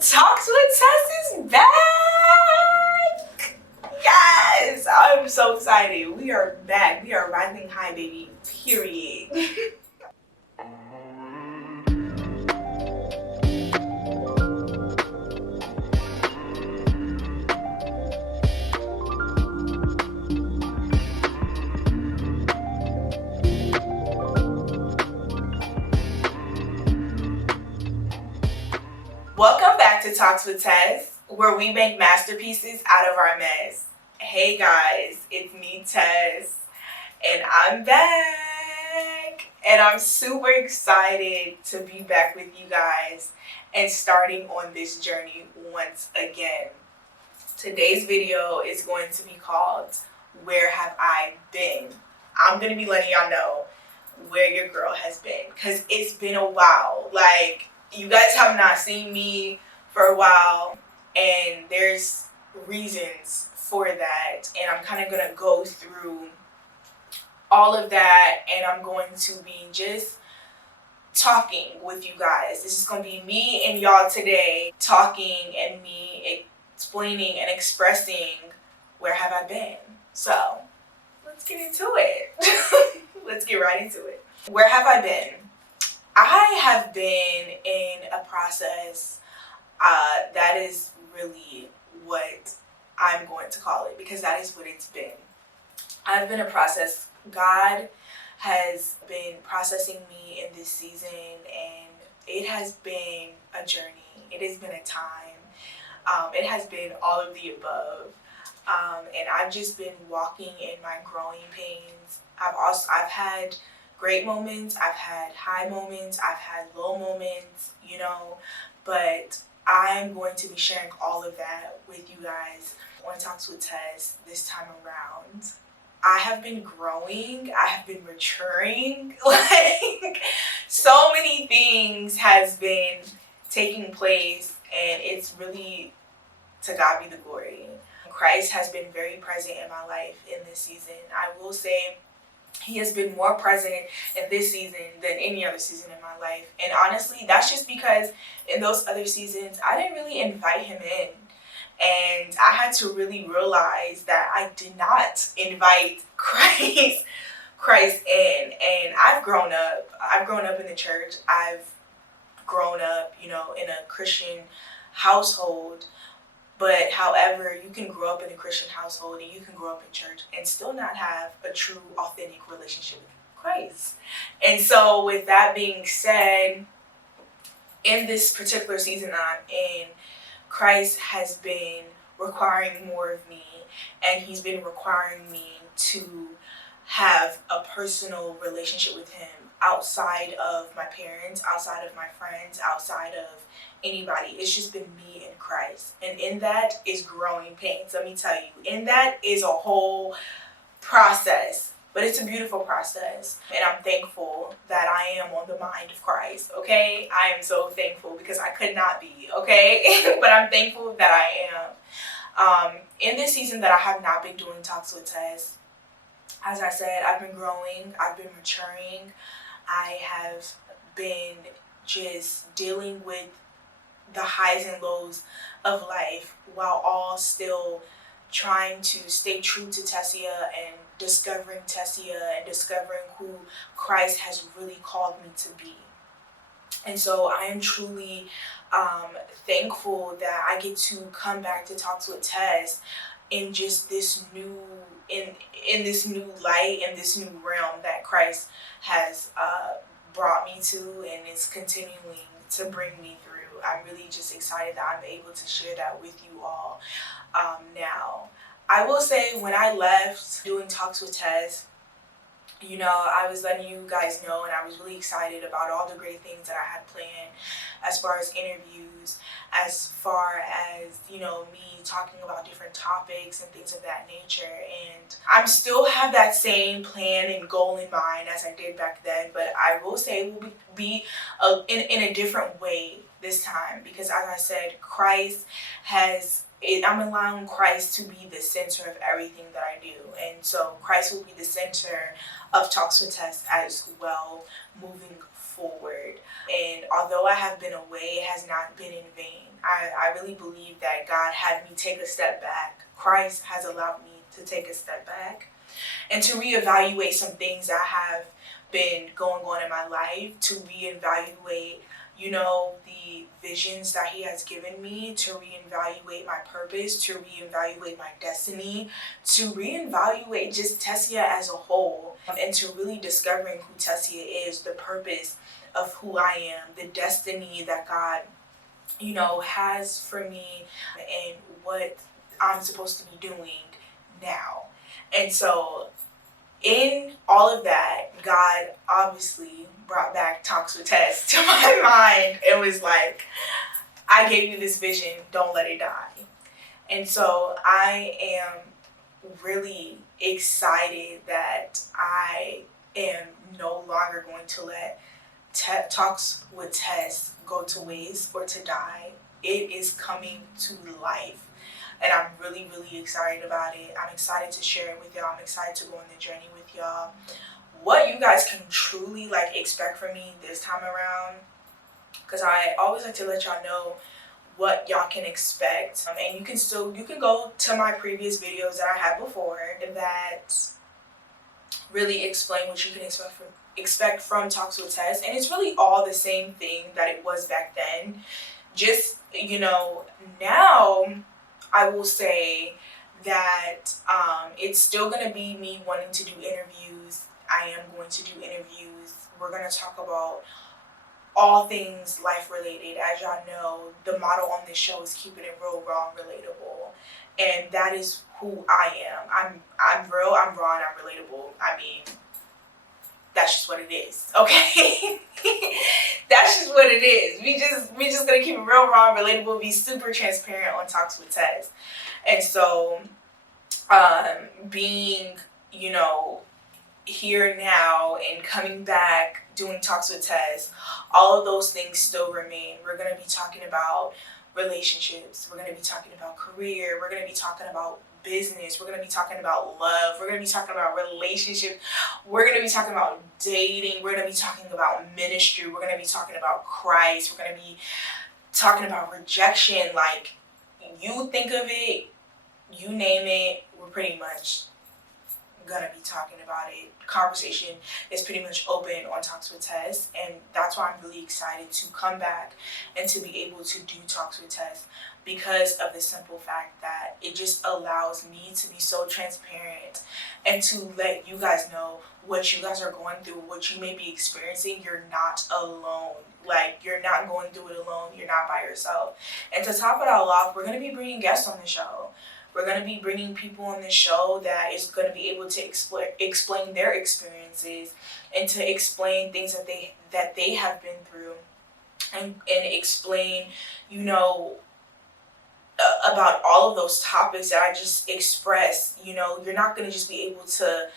Talks with Tess is back! Yes! I'm so excited. We are back. We are rising high, baby. Period. Welcome back to Talks with Tess, where we make masterpieces out of our mess. Hey guys, it's me, Tess, and I'm back. And I'm super excited to be back with you guys and starting on this journey once again. Today's video is going to be called, Where Have I Been? I'm going to be letting y'all know where your girl has been, because it's been a while. Like, you guys have not seen me for a while, and there's reasons for that, and I'm kind of going to go through all of that, and I'm going to be just talking with you guys. This is going to be me and y'all today, talking and me explaining and expressing where have I been. So let's get into it. Let's get right into it. Where have I been? I have been in a process that is really what I'm going to call it, because that is what it's been. I've been a process. God has been processing me in this season, and it has been a journey. It has been a time. It has been all of the above. And I've just been walking in my growing pains. I've had great moments, I've had high moments, I've had low moments, but I'm going to be sharing all of that with you guys on Talks with Tess this time around. I have been growing, I have been maturing, like so many things has been taking place, and it's really, to God be the glory. Christ has been very present in my life in this season. I will say he has been more present in this season than any other season in my life. And honestly, that's just because in those other seasons, I didn't really invite him in. And I had to really realize that I did not invite Christ in. And I've grown up. I've grown up in the church. I've grown up, in a Christian household. But however, you can grow up in a Christian household and you can grow up in church and still not have a true, authentic relationship with Christ. And so with that being said, in this particular season I'm in, Christ has been requiring more of me, and he's been requiring me to have a personal relationship with him outside of my parents, outside of my friends, outside of anybody. It's just been me and Christ. And in that is growing pains. Let me tell you, in that is a whole process, but it's a beautiful process. And I'm thankful that I am on the mind of Christ, okay? I am so thankful, because I could not be, okay? But I'm thankful that I am. In this season that I have not been doing Talks with Tess, as I said, I've been growing, I've been maturing, I have been just dealing with the highs and lows of life while all still trying to stay true to Tessia and discovering Tessia and discovering who Christ has really called me to be. And so I am truly thankful that I get to come back to Talks with Tess in just this new, in this new light, in this new realm that Christ has brought me to and is continuing to bring me through. I'm really just excited that I'm able to share that with you all now. I will say, when I left doing Talks with Tess, I was letting you guys know, and I was really excited about all the great things that I had planned as far as interviews, as far as, me talking about different topics and things of that nature. And I still have that same plan and goal in mind as I did back then, but I will say it will be in a different way this time, because as I said, Christ has I'm allowing Christ to be the center of everything that I do. And so Christ will be the center of Talks with Tess as well moving forward. And although I have been away, it has not been in vain. I really believe that God had me take a step back. Christ has allowed me to take a step back and to reevaluate some things that have been going on in my life, to reevaluate, the visions that he has given me, to reevaluate my purpose, to reevaluate my destiny, to reevaluate just Tessia as a whole, and to really discovering who Tessia is, the purpose of who I am, the destiny that God, has for me, and what I'm supposed to be doing now. And so in all of that, God obviously brought back Talks with Tess to my mind and was like, I gave you this vision, don't let it die. And so I am really excited that I am no longer going to let Talks with Tess go to waste or to die. It is coming to life. And I'm really, really excited about it. I'm excited to share it with y'all. I'm excited to go on the journey with y'all. What you guys can truly expect from me this time around, because I always like to let y'all know what y'all can expect. And you can go to my previous videos that I had before that really explain what you can expect from Talks with Tess. And it's really all the same thing that it was back then. Just, now I will say that it's still going to be me wanting to do interviews. I am going to do interviews. We're going to talk about all things life related. As y'all know, the motto on this show is keeping it real, raw, and relatable. And that is who I am. I'm real, I'm raw, and I'm relatable. I mean, that's just what it is, okay? That's just what it is. We just gonna keep it real, raw, and relatable, be super transparent on Talks with Tess. And so, being, here now and coming back, doing Talks with Tess, all of those things still remain. We're gonna be talking about relationships. We're gonna be talking about career. We're gonna be talking about business. We're going to be talking about love. We're going to be talking about relationships. We're going to be talking about dating. We're going to be talking about ministry. We're going to be talking about Christ. We're going to be talking about rejection. Like, you think of it, you name it, we're pretty much going to be talking about it. Conversation is pretty much open on Talks with Tess, and that's why I'm really excited to come back and to be able to do Talks with Tess, because of the simple fact that it just allows me to be so transparent and to let you guys know what you guys are going through, what you may be experiencing. You're not alone. Like, you're not going through it alone. You're not by yourself. And to top it all off, we're going to be bringing guests on the show. We're going to be bringing people on the show that is going to be able to explain their experiences and to explain things that they have been through, and explain, about all of those topics that I just expressed. You're not going to just be able to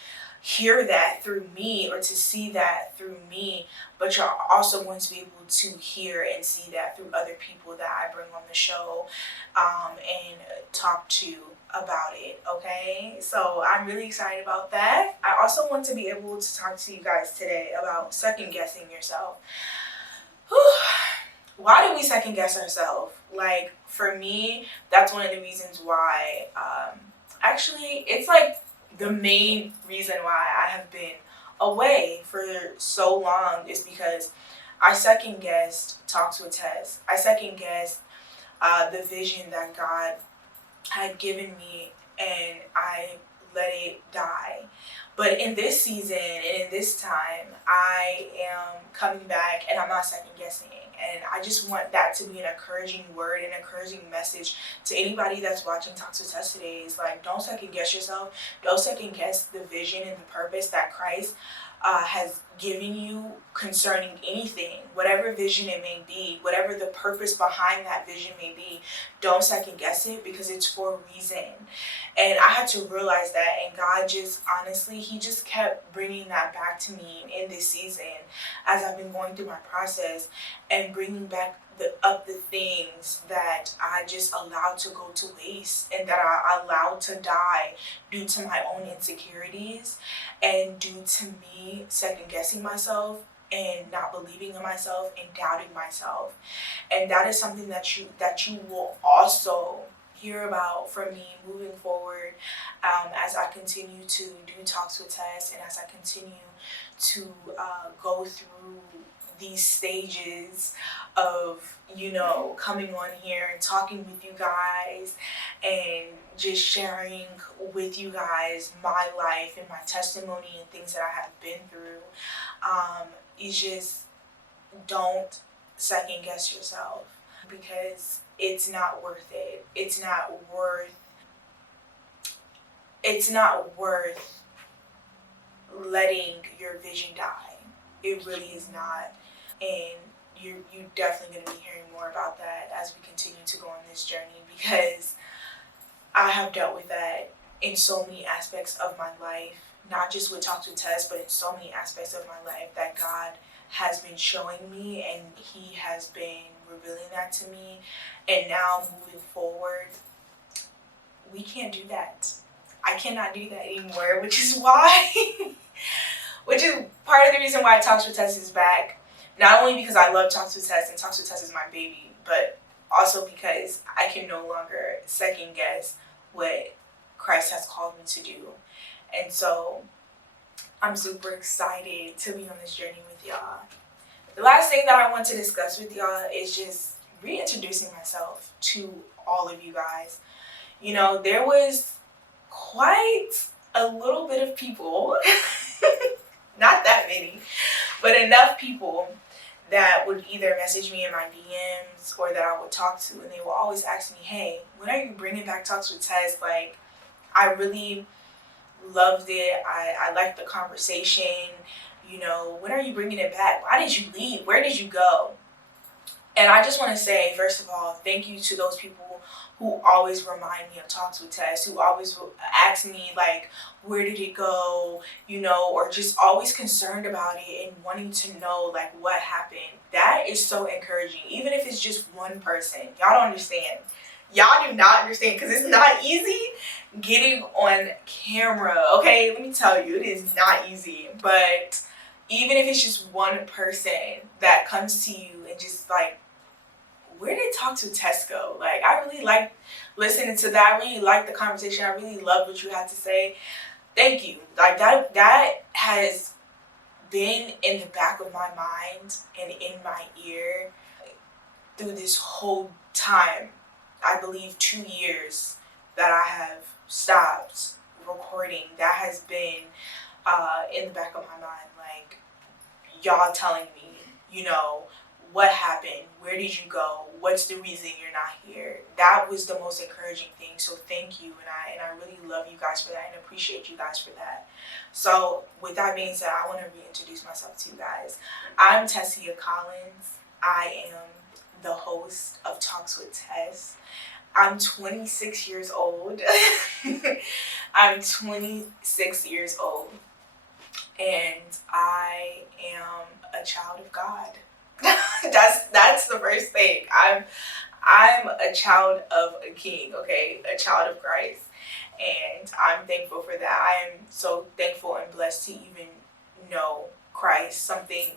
hear that through me or to see that through me, but you're also going to be able to hear and see that through other people that I bring on the show, and talk to about it, okay? So I'm really excited about that. I also want to be able to talk to you guys today about second guessing yourself. Why do we second guess ourselves? Like, for me, that's one of the reasons why, actually, it's like the main reason why I have been away for so long is because I second guessed Talks with Tess. I second guessed the vision that God had given me, and I let it die. But in this season and in this time, I am coming back and I'm not second guessing. And I just want that to be an encouraging word, an encouraging message to anybody that's watching Talks with Tess today. Is like, don't second guess yourself. Don't second guess the vision and the purpose that Christ has given you concerning anything, whatever vision it may be, whatever the purpose behind that vision may be. Don't second guess it, because it's for a reason. And I had to realize that, and God just, honestly, he just kept bringing that back to me in this season as I've been going through my process and bringing back up the things that I I just allowed to go to waste and that I allowed to die due to my own insecurities and due to me second guessing myself and not believing in myself and doubting myself. And that is something that you will also hear about from me moving forward, as I continue to do talks with Tess and as I continue to go through these stages of, coming on here and talking with you guys and just sharing with you guys my life and my testimony and things that I have been through. Is just don't second guess yourself, because it's not worth it. It's not worth letting your vision die. It really is not. And you definitely going to be hearing more about that as we continue to go on this journey, because I have dealt with that in so many aspects of my life, not just with Talks with Tess, but in so many aspects of my life that God has been showing me, and He has been revealing that to me. And now moving forward, we can't do that. I cannot do that anymore, which is why, which is part of the reason why Talks with Tess is back. Not only because I love Talks with Tess and Talks with Tess is my baby, but also because I can no longer second guess what Christ has called me to do. And so I'm super excited to be on this journey with y'all. The last thing that I want to discuss with y'all is just reintroducing myself to all of you guys. There was quite a little bit of people, not that many, but enough people that would either message me in my DMs or that I would talk to, and they will always ask me, hey, when are you bringing back Talks with Tess? Like, I really loved it. I liked the conversation. When are you bringing it back? Why did you leave? Where did you go? And I just want to say, first of all, thank you to those people who always remind me of Talks with Tess, who always ask me, like, where did it go, or just always concerned about it and wanting to know, like, what happened. That is so encouraging, even if it's just one person. Y'all don't understand. Y'all do not understand, because it's not easy getting on camera, okay? Let me tell you, it is not easy. But even if it's just one person that comes to you and just like, where did Talks with Tess go? Like, I really like listening to that. I really like the conversation. I really love what you had to say. Thank you. Like, that has been in the back of my mind and in my ear through this whole time. I believe 2 years that I have stopped recording. That has been in the back of my mind. Like, y'all telling me, what happened? Where did you go? What's the reason you're not here? That was the most encouraging thing. So thank you, and I really love you guys for that and appreciate you guys for that. So with that being said, I want to reintroduce myself to you guys. I'm Tessia Collins. I am the host of Talks with Tess. I'm 26 years old. I'm 26 years old, and I am a child of God. That's the first thing. I'm a child of a king, okay? A child of Christ. And I'm thankful for that. I am so thankful and blessed to even know Christ, something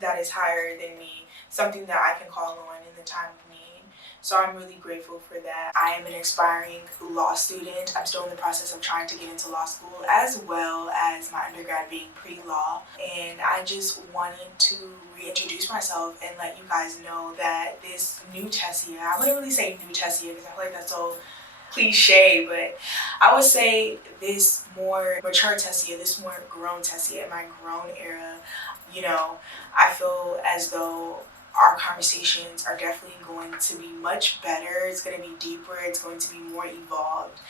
that is higher than me, something that I can call on in the time of need. So I'm really grateful for that. I am an aspiring law student. I'm still in the process of trying to get into law school, as well as my undergrad being pre-law. And I just wanted to reintroduce myself and let you guys know that this new Tessia, I wouldn't really say new Tessia because I feel like that's so cliche, but I would say this more mature Tessia, this more grown Tessia in my grown era. I feel as though our conversations are definitely going to be much better. It's going to be deeper. It's going to be more evolved.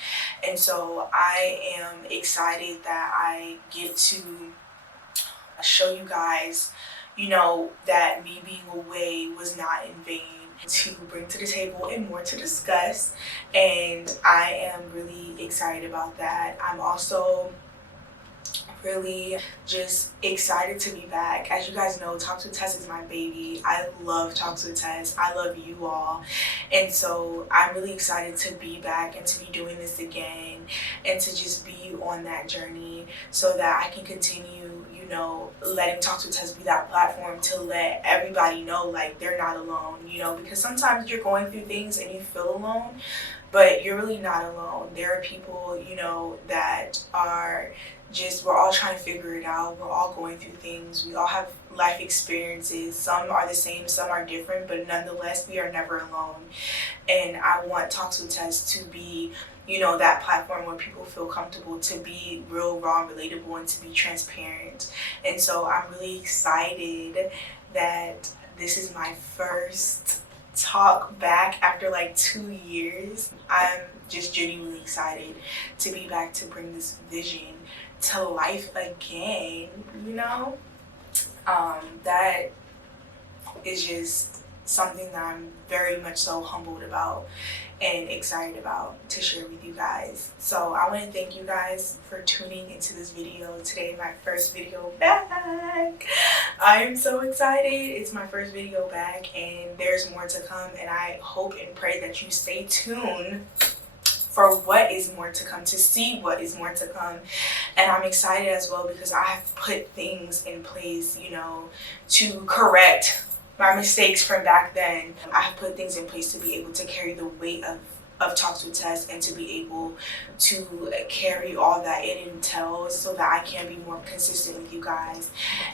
And so I am excited that I get to show you guys, that me being away was not in vain, to bring to the table and more to discuss. And I am really excited about that. I'm also really just excited to be back. As you guys know, Talks with Tess is my baby. I love Talks with Tess. I love you all. And so I'm really excited to be back and to be doing this again and to just be on that journey so that I can continue, you know, letting Talks with Tess be that platform to let everybody know like they're not alone, you know, because sometimes you're going through things and you feel alone, but you're really not alone. There are people, you know, that are just, we're all trying to figure it out. We're all going through things. We all have life experiences. Some are the same, some are different, but nonetheless, we are never alone. And I want Talks with Tess to be, you know, that platform where people feel comfortable to be real, raw, relatable, and to be transparent. And so I'm really excited that this is my first talk back after like 2 years. I'm just genuinely excited to be back to bring this vision to life again, you know. That is just something that I'm very much so humbled about and excited about to share with you guys. So I want to thank you guys for tuning into this video today, my first video back. I'm so excited. It's my first video back and there's more to come, and I hope and pray that you stay tuned for what is more to come, to see what is more to come. And I'm excited as well because I have put things in place, you know, to correct my mistakes from back then. I have put things in place to be able to carry the weight of Talks with Tess and to be able to carry all that it entails so that I can be more consistent with you guys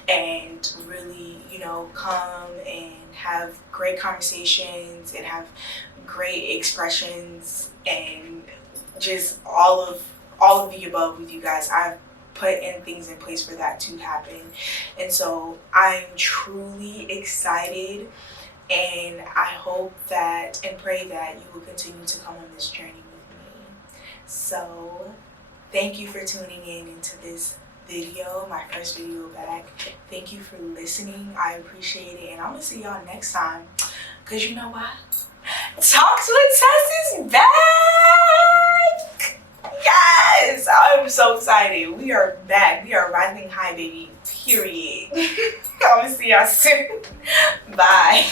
and really, you know, come and have great conversations and have great expressions and just all of the above with you guys. I've put in things in place for that to happen, and so I'm truly excited, and I hope that and pray that you will continue to come on this journey with me. So thank you for tuning in into this video, my first video back. Thank you for listening. I appreciate it, and I'm gonna see y'all next time, because you know what? Talks with Tess is back! Yes! I'm so excited. We are back. We are rising high, baby. Period. I'm gonna see y'all soon. Bye.